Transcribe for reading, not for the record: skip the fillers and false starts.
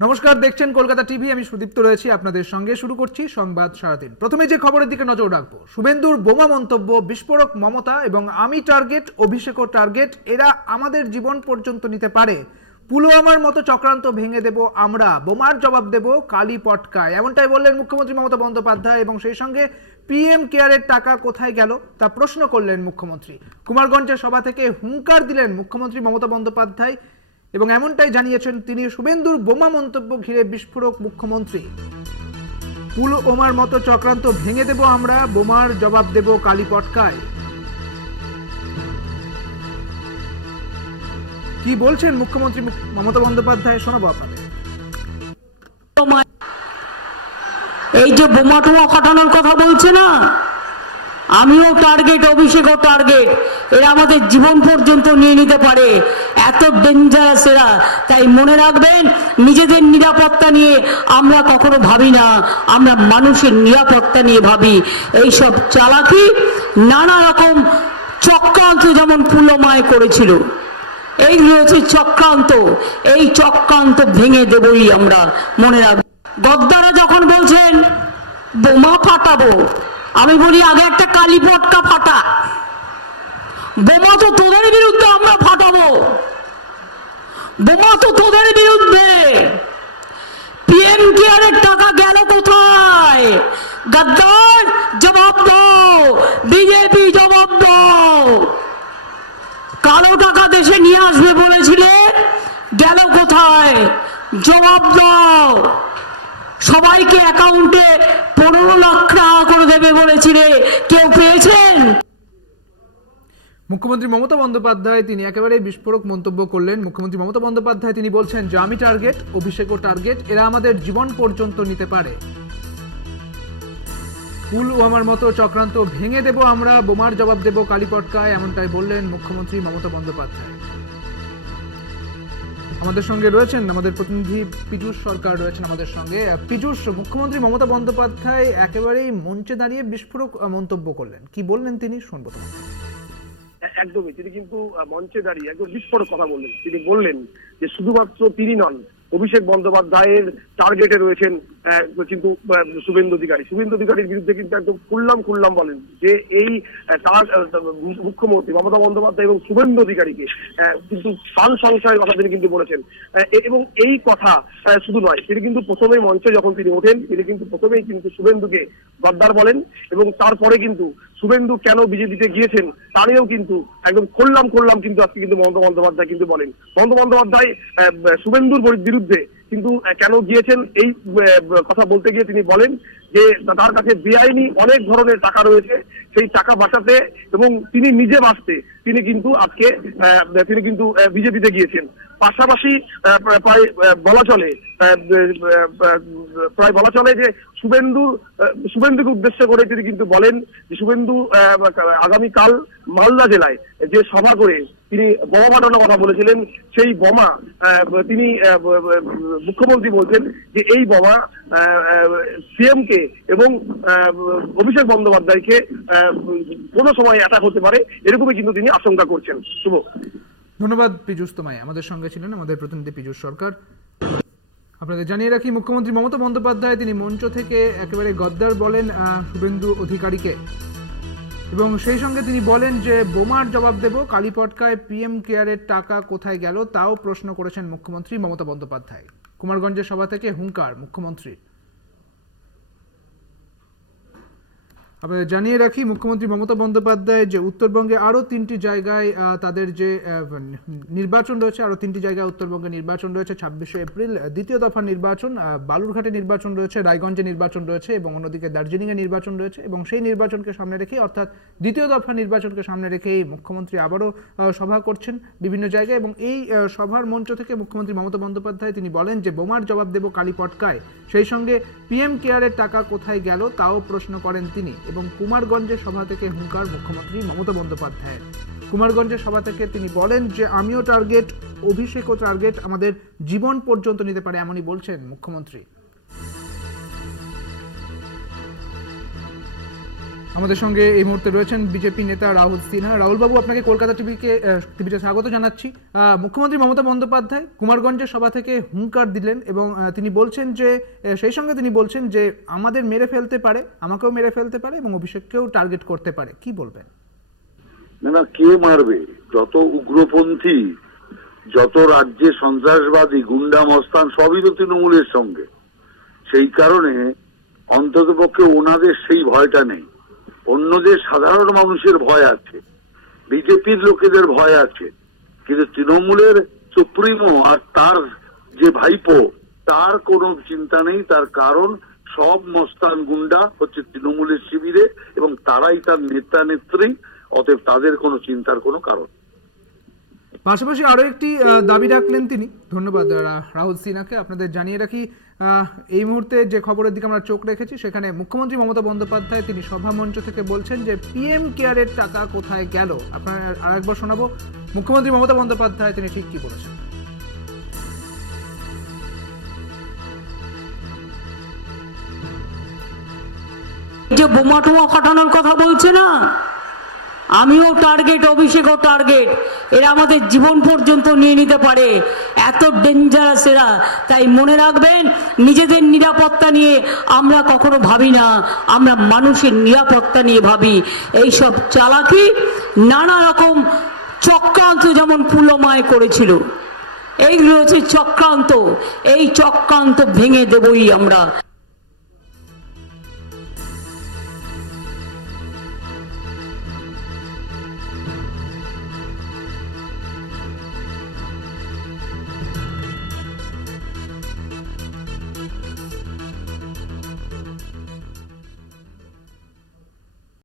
নমস্কার, দেখছেন কলকাতা টিভি। আমি সুদীপ্ত রয়েছি আপনাদের সঙ্গে। শুরু করছি সংবাদ সারাদিন। প্রথমে যে খবরের দিকে নজর রাখবো, শুভেন্দুর বোমা মন্তব্য, বিস্ফোরক মমতা এবং আমি টার্গেট, অভিষেকও টার্গেট, এরা আমাদের জীবন পর্যন্ত নিতে পারে। পুলওয়ামার মতো চক্রান্ত ভেঙে দেব আমরা, বোমার জবাব দেব কালী পটকায়, এমনটাই বললেন মুখ্যমন্ত্রী মমতা বন্দ্যোপাধ্যায়। এবং সেই সঙ্গে পিএম কেয়ারের টাকা কোথায় গেল তা প্রশ্ন করলেন মুখ্যমন্ত্রী। কুমারগঞ্জের সভা থেকে হুঙ্কার দিলেন মুখ্যমন্ত্রী মমতা বন্দ্যোপাধ্যায় এবং এমনটাই জানিয়েছেন তিনি। শুভেন্দুর বোমা মন্তব্য ঘিরে বিস্ফোরক মুখ্যমন্ত্রী। পুলওয়ামার মতো চক্রান্ত ভেঙে দেব আমরা, বোমার জবাব দেব কালী পটকায়। কি বলছেন মুখ্যমন্ত্রী মমতা বন্দ্যোপাধ্যায়, শোনাবো আপনাদের। এই যে বোমা টোমা ফাটানোর কথা বলছে না, আমিও টার্গেট, অভিষেকও টার্গেট, এরা আমাদের জীবন পর্যন্ত নিয়ে নিতে পারে, এত ডেঞ্জারাস এরা। তাই মনে রাখবেন, নিজেদের নিরাপত্তা নিয়ে আমরা কখনো ভাবি না, আমরা মানুষের নিরাপত্তা নিয়ে ভাবি। এইসব চালাকি, নানা রকম চক্রান্ত যেমন পুলওয়ামায় করেছিল, এই রয়েছে চক্রান্ত। এই চক্রান্ত ভেঙে দেবই আমরা, মনে রাখবেন। গদ্দারা যখন বলছেন বোমা ফাটাবো, আমি বলি আগে একটা কালী পটকা ফাটা। বোমা তো তোদের বিরুদ্ধে আমরা ফাটাবো, বোমা তো তোদের বিরুদ্ধে। পিএম কেয়ারের টাকা গেল কোথায়? গদ্দার জবাব দাও, বিজেপি জবাব দাও। কালো টাকা দেশে নিয়ে আসবে বলেছিলে, গেল কোথায়? জবাব দাও। সবাইকে অ্যাকাউন্টে 15 লাখ টাকা করে দেবে বলেছিলে, কেউ পেয়েছেন? মুখ্যমন্ত্রী মমতা বন্দ্যোপাধ্যায় তিনি একেবারে বিস্ফোরক মন্তব্য করলেন। মুখ্যমন্ত্রী মমতা বন্দ্যোপাধ্যায় তিনি বলছেন যে আমি টার্গেট, অভিষেকও টার্গেট, এরা আমাদের জীবন পর্যন্ত নিতে পারে। পুলওয়ামার মতো চক্রান্ত ভেঙে দেব আমরা, বোমার জবাব দেব কালী পটকায়, এমনটাই বললেন মুখ্যমন্ত্রী মমতা বন্দ্যোপাধ্যায়। আমাদের সঙ্গে রয়েছেন আমাদের প্রতিনিধি পীযূষ সরকার, রয়েছেন আমাদের সঙ্গে। পীযূষ, মুখ্যমন্ত্রী মমতা বন্দ্যোপাধ্যায় একেবারেই মঞ্চে দাঁড়িয়ে বিস্ফোরক মন্তব্য করলেন, কি বললেন তিনি, শুনবো তোমার। একদমই, তিনি কিন্তু মঞ্চে দাঁড়িয়ে একদম বিস্ফোরক কথা বললেন। তিনি বললেন যে শুধুমাত্র তিনি নন, অভিষেক বন্দ্যোপাধ্যায়ের টার্গেটে রয়েছেন কিন্তু শুভেন্দু অধিকারীর বিরুদ্ধে কিন্তু একদম খুললাম বলেন যে এই তার মুখ্যমন্ত্রী মমতা বন্দ্যোপাধ্যায় এবং শুভেন্দু অধিকারীকে কিন্তু প্রাণ সংশয়ের কথা তিনি কিন্তু বলেছেন। এবং এই কথা শুধু নয়, তিনি কিন্তু প্রথমেই মঞ্চে যখন তিনি ওঠেন, তিনি কিন্তু প্রথমেই কিন্তু শুভেন্দুকে গদ্দার বলেন এবং তারপরে কিন্তু শুভেন্দু কেন বিজেপিতে গিয়েছেন তা নিয়েও কিন্তু একদম খুললাম কিন্তু আজকে কিন্তু মমতা বন্দ্যোপাধ্যায় কিন্তু বলেন। মমতা বন্দ্যোপাধ্যায় শুভেন্দুর বিরুদ্ধে কিন্তু কেন গিয়েছেন এই কথা বলতে গিয়ে তিনি বলেন যে তার কাছে বেআইনি অনেক ধরনের টাকা রয়েছে, সেই টাকা বাঁচাতে এবং তিনি নিজে বাঁচতে তিনি কিন্তু আজকে তিনি কিন্তু বিজেপিতে গিয়েছেন। পাশাপাশি প্রায় বলা চলে যে শুভেন্দুকে উদ্দেশ্য করে তিনি কিন্তু বলেন যে শুভেন্দু আগামীকাল মালদা জেলায় যে সভা করে তিনি বোমা ফাটানোর কথা বলেছিলেন, সেই বোমা তিনি মুখ্যমন্ত্রী বলছেন যে এই বোমা সিএম কে এবং অভিষেক বন্দ্যোপাধ্যায়কে কোনো সময় অ্যাটাক হতে পারে, এরকমই কিন্তু তিনি আশঙ্কা করছেন। শুভ। ধন্যবাদ পীযূষ তোমায়। আমাদের সঙ্গে ছিলেন আমাদের প্রতিনিধি পীযূষ সরকার। আপনাদের জানিয়ে রাখি, মুখ্যমন্ত্রী মমতা বন্দ্যোপাধ্যায় তিনি মঞ্চ থেকে একেবারে গদ্দার বলেন শুভেন্দু অধিকারীকে এবং সেই সঙ্গে তিনি বলেন যে বোমার জবাব দেব কালী পটকায়, পিএম কেয়ারের টাকা কোথায় গেল তাও প্রশ্ন করেছেন মুখ্যমন্ত্রী মমতা বন্দ্যোপাধ্যায়। কুমারগঞ্জের সভা থেকে হুঙ্কার মুখ্যমন্ত্রীর। আপনাদের জানিয়ে রাখি, মুখ্যমন্ত্রী মমতা বন্দ্যোপাধ্যায় যে উত্তরবঙ্গে আরও 3টি জায়গায় তাদের যে নির্বাচন রয়েছে, আরও 3টি জায়গায় উত্তরবঙ্গে নির্বাচন রয়েছে। 26শে এপ্রিল দ্বিতীয় দফার নির্বাচন, বালুরঘাটে নির্বাচন রয়েছে, রায়গঞ্জে নির্বাচন রয়েছে এবং অন্যদিকে দার্জিলিংয়ে নির্বাচন রয়েছে। এবং সেই নির্বাচনকে সামনে রেখেই, অর্থাৎ দ্বিতীয় দফার নির্বাচনকে সামনে রেখেই মুখ্যমন্ত্রী আবারও সভা করছেন বিভিন্ন জায়গায়। এবং এই সভার মঞ্চ থেকে মুখ্যমন্ত্রী মমতা বন্দ্যোপাধ্যায় তিনি বলেন যে বোমার জবাব দেব কালী পটকায়, সেই সঙ্গে পিএম কেয়ারের টাকা কোথায় গেল তাও প্রশ্ন করেন তিনি। এবং কুমারগঞ্জের সভা থেকে হুঙ্কার মুখ্যমন্ত্রী মমতা বন্দ্যোপাধ্যায়। কুমারগঞ্জের সভা থেকে তিনি বলেন যে আমিও টার্গেট, অভিষেকও টার্গেট, আমাদের জীবন পর্যন্ত নিতে পারে, এমনই বলছেন মুখ্যমন্ত্রী। আমাদের সঙ্গে এই মুহূর্তে রয়েছেন বিজেপি নেতা রাহুল সিনহা। রাহুল বাবু, আপনাকে কলকাতা টিভিতে স্বাগত জানাচ্ছি। মুখ্যমন্ত্রী মমতা বন্দ্যোপাধ্যায় কুমারগঞ্জের সভা থেকে হুঙ্কার দিলেন এবং তিনি বলছেন যে সেই সঙ্গে তিনি বলছেন যে আমাদের মেরে ফেলতে পারে, আমাকেও মেরে ফেলতে পারে এবং অভিষেককেও টার্গেট করতে পারে। কি বলবেন? না, কে মারবে? যত উগ্রপন্থী, যত রাজ্যে সন্ত্রাসবাদী, গুন্ডা মস্তান, সবই তো তৃণমূলের সঙ্গে। সেই কারণে অন্ততপক্ষে ওনাদের সেই ভয়টা নেই। অন্যদের সাধারণ মানুষের ভয় আছে, বিজেপির লোকেদের ভয় আছে, কিন্তু তৃণমূলের সুপ্রিমো আর তার যে ভাইপো, তার কোনো চিন্তা নেই। তার কারণ সব মস্তান গুন্ডা হচ্ছে তৃণমূলের শিবিরে এবং তারাই তার নেতা নেত্রী। অতএব তাদের কোনো চিন্তার কোনো কারণ। পাশাপাশি আরো একটি দাবি রাখলেন তিনি। ধন্যবাদ রাহুল সিনহাকে। আপনাদের জানিয়ে রাখি, এই মুহূর্তে যে খবরের দিকে আমরা চোখ রেখেছি সেখানে মুখ্যমন্ত্রী মমতা বন্দ্যোপাধ্যায় তিনি সভা মঞ্চ থেকে বলছেন যে পিএম কেয়ারের টাকা কোথায় গেল। আপনার আরেকবার শোনাবো মুখ্যমন্ত্রী মমতা বন্দ্যোপাধ্যায় তিনি ঠিক কি বলেছেন। এই যে বোমা টোমা ফাটানোর কথা বলছে না, আমিও টার্গেট, অভিষেকও টার্গেট। এরা আমাদের জীবন পর্যন্ত নিয়ে নিতে পারে, এত ডেঞ্জারাস এরা। তাই মনে রাখবেন, নিজেদের নিরাপত্তা নিয়ে আমরা কখনো ভাবি না, আমরা মানুষের নিরাপত্তা নিয়ে ভাবি। এইসব চালাকি, নানা রকম চক্রান্ত যেমন পুলমায় করেছিল, এইগুলো হচ্ছে চক্রান্ত। এই চক্রান্ত ভেঙে দেবই আমরা।